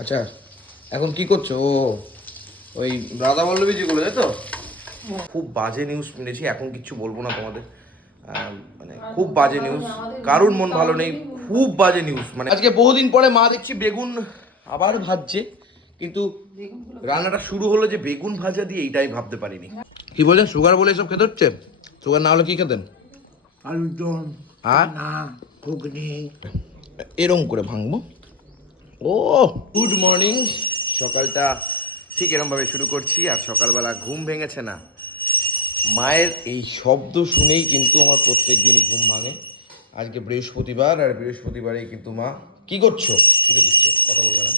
আচ্ছা এখন কি করছ? ও ওই রাধা বল্লভী যেগুলো তাই তো? খুব বাজে নিউজ শুনেছি এখন কিচ্ছু বলব না তোমাদের। মানে খুব বাজে নিউজ কারুর মন ভালো নেই খুব বাজে নিউজ মানে আজকে বহুদিন পরে মা দেখছি বেগুন আবার ভাজছে কিন্তু রান্নাটা শুরু হলো যে বেগুন ভাজা দিয়ে এইটাই ভাবতে পারিনি। কি বলছেন? সুগার বলে এসব খেতে হচ্ছে? সুগার না হলে কি খেতেন? আলুর দম আর? না ঘুগনি। এরম করে ভাঙবো। ও। গুড মর্নিং সকালটা ঠিক এরমভাবে শুরু করছি আর সকালবেলা ঘুম ভেঙেছে না। মায়ের এই শব্দ শুনেই কিন্তু আমার প্রত্যেক দিনই ঘুম ভাঙে। আজকে বৃহস্পতিবার আর বৃহস্পতিবারে কিন্তু মা কি করছ? পুজো দিচ্ছে কথা বলবে না।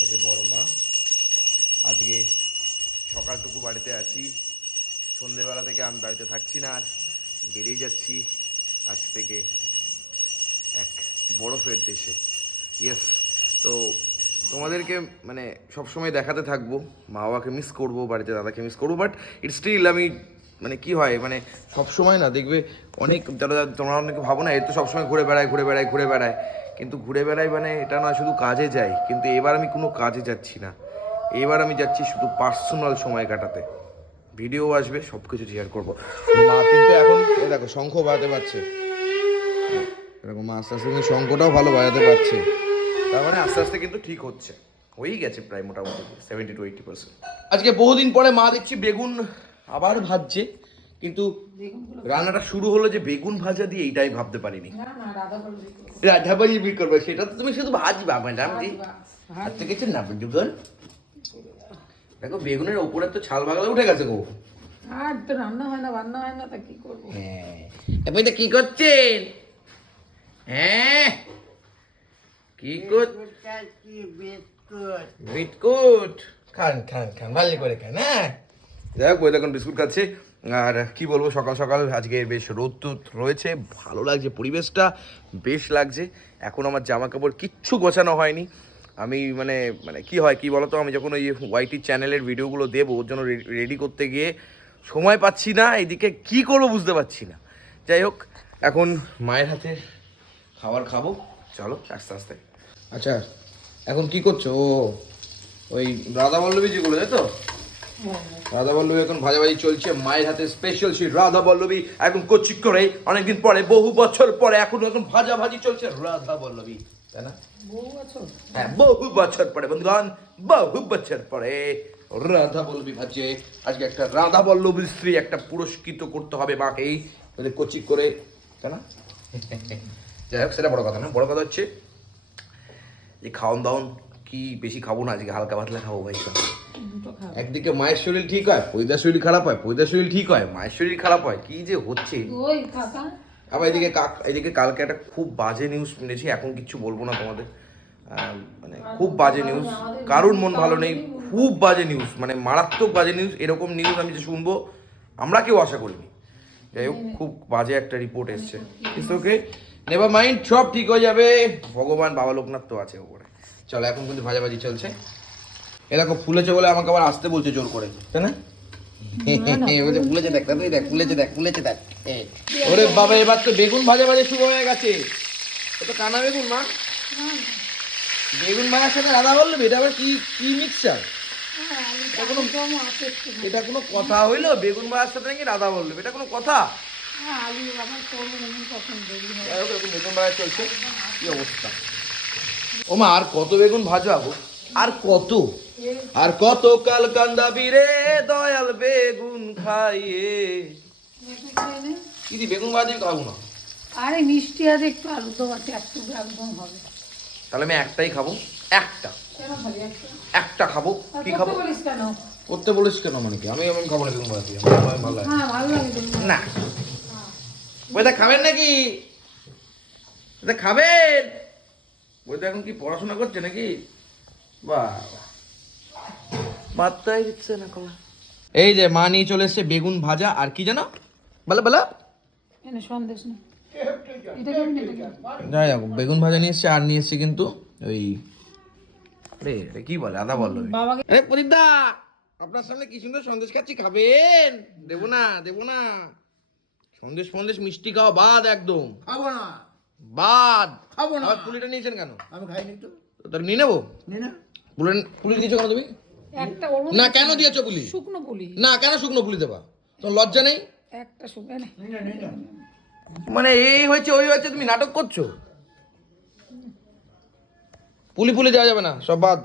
এই যে বড় মা আজকে সকালটুকু বাড়িতে আছি। সন্ধেবেলা থেকে আমি বাড়িতে থাকছি না আর বেরিয়ে যাচ্ছি আজ থেকে এক বরফের দেশে। ইয়েস তো তোমাদেরকে মানে সবসময় দেখাতে থাকব। মা বাবাকে মিস করব, বাড়িতে দাদাকে মিস করব বাট ইট স্টিল আমি মানে কি হয় মানে সবসময় না, দেখবে অনেক, যারা তোমরা অনেকে ভাবো না, এ তো সবসময় ঘুরে বেড়ায় ঘুরে বেড়ায় ঘুরে বেড়ায়। কিন্তু ঘুরে বেড়ায় মানে এটা নয় শুধু কাজে যাই, কিন্তু এবার আমি কোনো কাজে যাচ্ছি না। এবার আমি যাচ্ছি শুধু পার্সোনাল সময় কাটাতে। ভিডিও আসবে সব কিছু শেয়ার করব। মা কিন্তু এখন দেখো, শঙ্খ বাজাতে পারছে। এরকম মা আস্তে আস্তে কিন্তু শঙ্কটাও ভালো বাজাতে পারছে। তার মানে আস্তে আস্তে কিন্তু ঠিক হচ্ছে। হয়েই গেছে প্রায় মোটামুটি সেভেন্টি টু এইটি পার্সেন্ট আজকে বহুদিন পরে মা দেখছি বেগুন আবার ভাজছে কিন্তু রান্নাটা শুরু হলো যে বেগুন ভাজা দিয়ে এইটাই ভাবতে পারিনি। না না রাধা রাধা বি করবে সেটা তো তুমি শুধু ভাজবা ম্যাডাম জি। হাত থেকে না বেগুন দেখো বেগুনের ওপরে তো ছাল বাগালে উঠে গেছে গো। আর তো রান্না হয় না বান্না হয় না তা কি করব? হ্যাঁ আপনি তো কি করছেন? হ্যাঁ কি কর বিস্কুট। খান খান খান ভালো করে খান হ্যাঁ। যাই হোক ওই দেখুন বিস্কুট খাচ্ছে। আর কি বলব সকাল সকাল আজকে বেশ রোদ রয়েছে ভালো লাগছে পরিবেশটা বেশ লাগছে। এখন আমার জামা কাপড় কিচ্ছু গোছানো হয়নি। আমি মানে মানে কি হয় কি বলতো আমি যখন ওই ওয়াইটি চ্যানেলের ভিডিওগুলো দেবো ওর জন্য রেডি করতে গিয়ে সময় পাচ্ছি না এদিকে কি করব বুঝতে পারছি না। যাই হোক এখন মায়ের হাতে খাবার খাব। চলো আস্তে আস্তে। আচ্ছা এখন কি করছ? ও ওই রাধা বল্লভী যেগুলো তাই তো? রাধা বল্লভী এখন ভাজাভাজি চলছে মায়ের হাতে স্পেশাল সেই রাধা বল্লভী এখন কচি করে অনেকদিন পরে বহু বছর পরে এখন এখন ভাজাভাজি চলছে। রাধা বল্লভী তাই না? বহু বছর হ্যাঁ বহু বছর পরে বন্ধুগণ বহু বছর পরে রাধা বল্লভী ভাজছে। আজকে একটা রাধা বল্লভীর স্ত্রী একটা পুরস্কৃত করতে হবে মাকেই কচি করে তাই না? যাই হোক সেটা বড় কথা না বড় কথা হচ্ছে যে খাওয়ান দাওয়ান কি বেশি খাব না আজকে হালকা পাতলা খাব ভাই। একদিকে মায়ের শরীর ঠিক হয় পৈদার শরীর খারাপ হয় পৈদার শরীর ঠিক হয় মায়ের শরীর খারাপ হয় কি যে হচ্ছে। আবার এদিকে কাক এদিকে কালকে একটা খুব বাজে নিউজ শুনেছি এখন কিচ্ছু বলব না তোমাদের। মানে খুব বাজে নিউজ কারুর মন ভালো নেই খুব বাজে নিউজ মানে মারাত্মক বাজে নিউজ এরকম নিউজ আমি যে শুনব আমরা কেউ আশা করিনি। যাই হোক খুব বাজে একটা রিপোর্ট এসছে। ইটস ওকে নেভার মাইন্ড সব ঠিক হয়ে যাবে। ভগবান বাবা লোকনাথ তো আছে ওপরে। চলো এখন কিন্তু ভাজাভাজি চলছে। এরকম ফুলেছে বলে আমাকে আবার আসতে বলছে জোর করে। তাই না? বলছে ফুলেছে দেখ তাড়াতাড়ি দেখ ফুলেছে দেখ ফুলেছে দেখ। ওরে বাবা এবার তো বেগুন ভাজা ভাজা শুরু হয়ে গেছে। এ তো কানা বেগুন মা। বেগুন ভাজার সাথে রাধা বলল এটা আবার কি কি মিক্সচার হ্যাঁ এটা কোনো কথা হইল? বেগুন ভাজার সাথে নাকি রাধা বলল এটা কোনো কথা? হ্যাঁ যাই হোক, এরকম বেগুন ভাজা চলছে। কি অবস্থা? ও মা আর কত বেগুন ভাজাবো আর কত? আর কত কাল কান্দাবি রে দয়াল বেগুন খাইয়ে। কি বেগুন ভাজি খাব না? আরে মিষ্টি আছে একটু আলু আছে একটু আলু দম হবে। তাহলে আমি একটাই খাব। একটা। একটা খাব। কি খাব? কেন? করতে বলিস কেন মানে কি? আমি এমন খাব না বেগুন ভাজি লাগে। হ্যাঁ না। বইটা খাবেন নাকি? এটা খাবেন? বইটা এখন কি পড়াশোনা করছে নাকি? দিচ্ছে না কলা। এই যে মা নিয়ে চলে এসছে বেগুন ভাজা আর কি জানো? বলো বলো। সন্দেশ না। যাই হোক বেগুন ভাজা নিয়ে এসছে আর নিয়ে এসছে কিন্তু ওই রে কি বলে? আদা বলল আরে প্রদীপ দা আপনার সামনে কি সুন্দর সন্দেশ খাচ্ছি খাবেন? দেবো না দেবো না। সন্দেশ ফন্দেশ মিষ্টি খাওয়া বাদ একদম। খাব না। বাদ। খাব না। আবার পুলিটা নিয়েছেন কেন? আমি খাইনি তো। তাহলে নিয়ে নেব? নে না। পুলি পুলি দিয়েছ কেন তুমি? একটা না কেন দিয়েছ পুলি শুকনো পুলি না কেন শুকনো পুলি দেবা? তোমার লজ্জা নেই? একটা শুকনো নে। নে না নে না। মানে এই হয়েছে ওই হয়েছে তুমি নাটক করছ? পুলি পুলি যাওয়া যাবে না সব বাদ।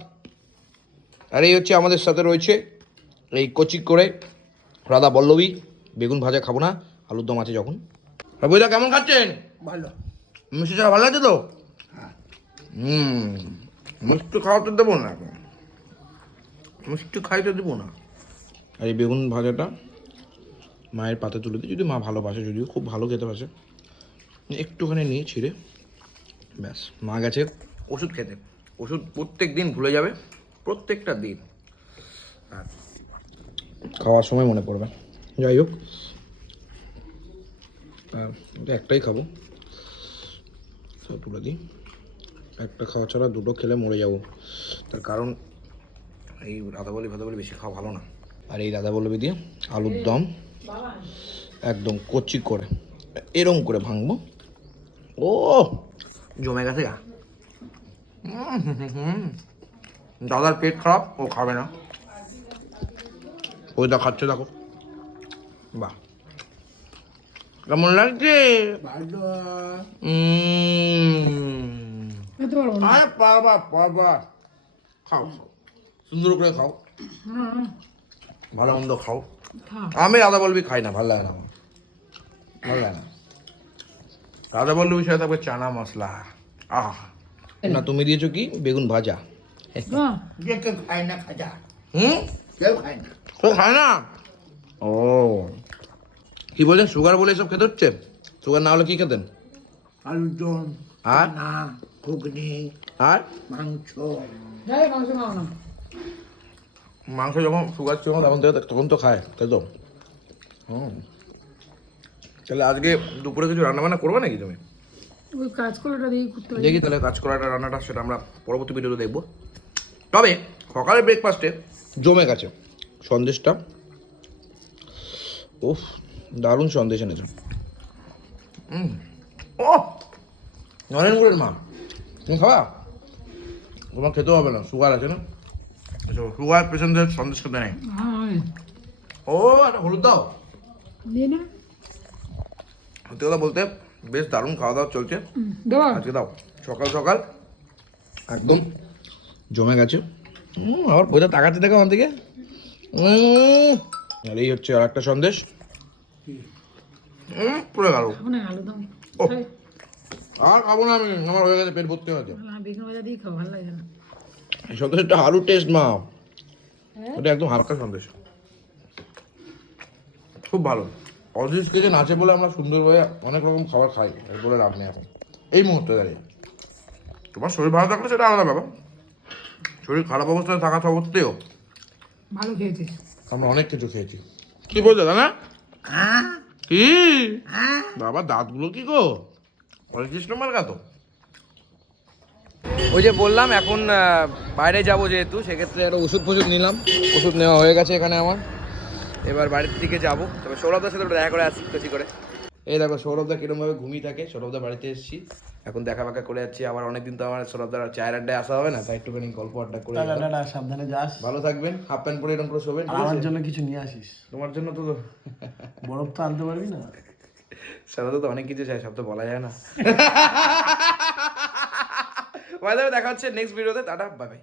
আর এই হচ্ছে আমাদের সাথে রয়েছে এই কচি করে রাধা বল্লবী বেগুন ভাজা খাব না। আলুর দম আছে যখন। আর বইদা কেমন খাচ্ছেন? ভালো। মিষ্টি চা ভালো লাগছে তো? হ্যাঁ। হুম মিষ্টি খাওয়াতে দেবো না এখন। মিষ্টি খাইতে দেবো না। আর এই বেগুন ভাজাটা মায়ের পাতে তুলে দিই যদি মা ভালোবাসে যদিও খুব ভালো খেতে বাসে। একটুখানি নিয়ে ছিঁড়ে ব্যাস মা গেছে ওষুধ খেতে। ওষুধ প্রত্যেক দিন ভুলে যাবে প্রত্যেকটা দিন। খাওয়ার সময় মনে পড়বে। যাই হোক আর একটাই খাব। সব তুলে দিই। একটা খাওয়া ছাড়া দুটো খেলে মরে যাব। তার কারণ এই রাধাবলি ফাদাবলি বেশি খাওয়া ভালো না। আর এই রাধাবল্লবী দিয়ে আলুর দম, একদম কচি করে, এরম করে ভাঙবো। ও, জমে গেছে গা। দাদার পেট খারাপ, ও খাবে না। ওইটা খাচ্ছে দেখো। বাহ। কেমন লাগছে? আরে বাবা বাবা। খাও সুন্দর করে খাও। হুম, ভালো মন্দ খাও। আমি রাধা বলবি খাই না ভালো লাগে না আমার। ভালো লাগে না। রাধা বল্লবী সাথে থাকবে চানা মশলা। আহ। না তুমি দিয়েছ কি? বেগুন ভাজা। কেউ খায় না খাজা। হুম? কেউ খায় না। তো খায় না? ও। কি বলছেন? সুগার বলে এসব খেতে হচ্ছে? সুগার না হলে কি খেতেন? আলুর দম আর? না ঘুগনি আর? মাংস। না। মাংস যখন সুগার ছিল তখন থেকে তখন তো খায় তাই তো? হুম। তাহলে আজকে দুপুরে কিছু রান্না বান্না করবে নাকি তুমি? ওই কাজ দিয়ে করতে দেখি তাহলে কাজ করাটা রান্নাটা সেটা আমরা পরবর্তী ভিডিওতে দেখব। তবে সকালের ব্রেকফাস্টে জমে গেছে সন্দেশটা। উফ দারুণ সন্দেশ এনেছো। হুম ও নরেনগুড়ের মা তুমি খাবা? তোমার খেতে হবে না সুগার আছে না? সুগার পেশেন্টদের সন্দেশ খেতে নেই। ও একটা হলুদ দাও। সত্যি কথা বলতে বেশ দারুণ খাওয়া দাওয়া চলছে। আজকে দাও। সকাল সকাল। একদম জমে গেছে। হুম, আবার পয়সা তাকাতে দেখো আমার দিকে। উম, আর এই হচ্ছে আর একটা সন্দেশ। পুরো গেল। না আর খাব না আমি আমার হয়ে গেছে পেট ভর্তি হয়েছে না বেগুন ভাজা দিয়ে খাও ভালো লাগে না। এই সন্দেশটা আলু টেস্ট মা। হ্যাঁ? ওটা একদম হালকা সন্দেশ। খুব ভালো। অজিজ কেজে নাচে বলে আমরা সুন্দরভাবে অনেক রকম খাবার খাই এর বলে লাভ নেই এখন। এই মুহূর্তে দাঁড়িয়ে। তোমার শরীর ভালো থাকলে সেটা আলাদা ব্যাপার। শরীর খারাপ অবস্থায় থাকা সত্ত্বেও ভালো খেয়েছিস। আমরা অনেক কিছু খেয়েছি। কি বলছো দাদা? হ্যাঁ? কি? হ্যাঁ? বাবা দাঁতগুলো কি গো? হরেকৃষ্ণ মার্কা তো। ওই যে বললাম এখন বাইরে যাব যেহেতু সেক্ষেত্রে একটা ওষুধ ফষুধ নিলাম। ওষুধ নেওয়া হয়ে গেছে এখানে আমার। এবার বাড়ির দিকে যাব। তবে সৌরভদার সাথে দেখা করে আসি বেশি করে। এই দেখো সৌরভদা কিরমভাবে ঘুমিয়ে থাকে। সৌরভদা বাড়িতে এসেছি। এখন দেখা ফাঁকা করে যাচ্ছি আবার অনেকদিন তো আমার সরবদার চায়ের আড্ডায় আসা হবে না তাই একটুখানি গল্প আড্ডা করে। টাটা সাবধানে যাস। ভালো থাকবেন হাফ প্যান্ট পরে এরকম করে শোবেন আমার জন্য কিছু নিয়ে আসিস। তোমার জন্য তো বরফ তো আনতে পারবি না। সাধারণত তো অনেক কিছু চাই সব তো বলা যায় না। দেখা হচ্ছে নেক্সট ভিডিওতে টাটা বাই বাই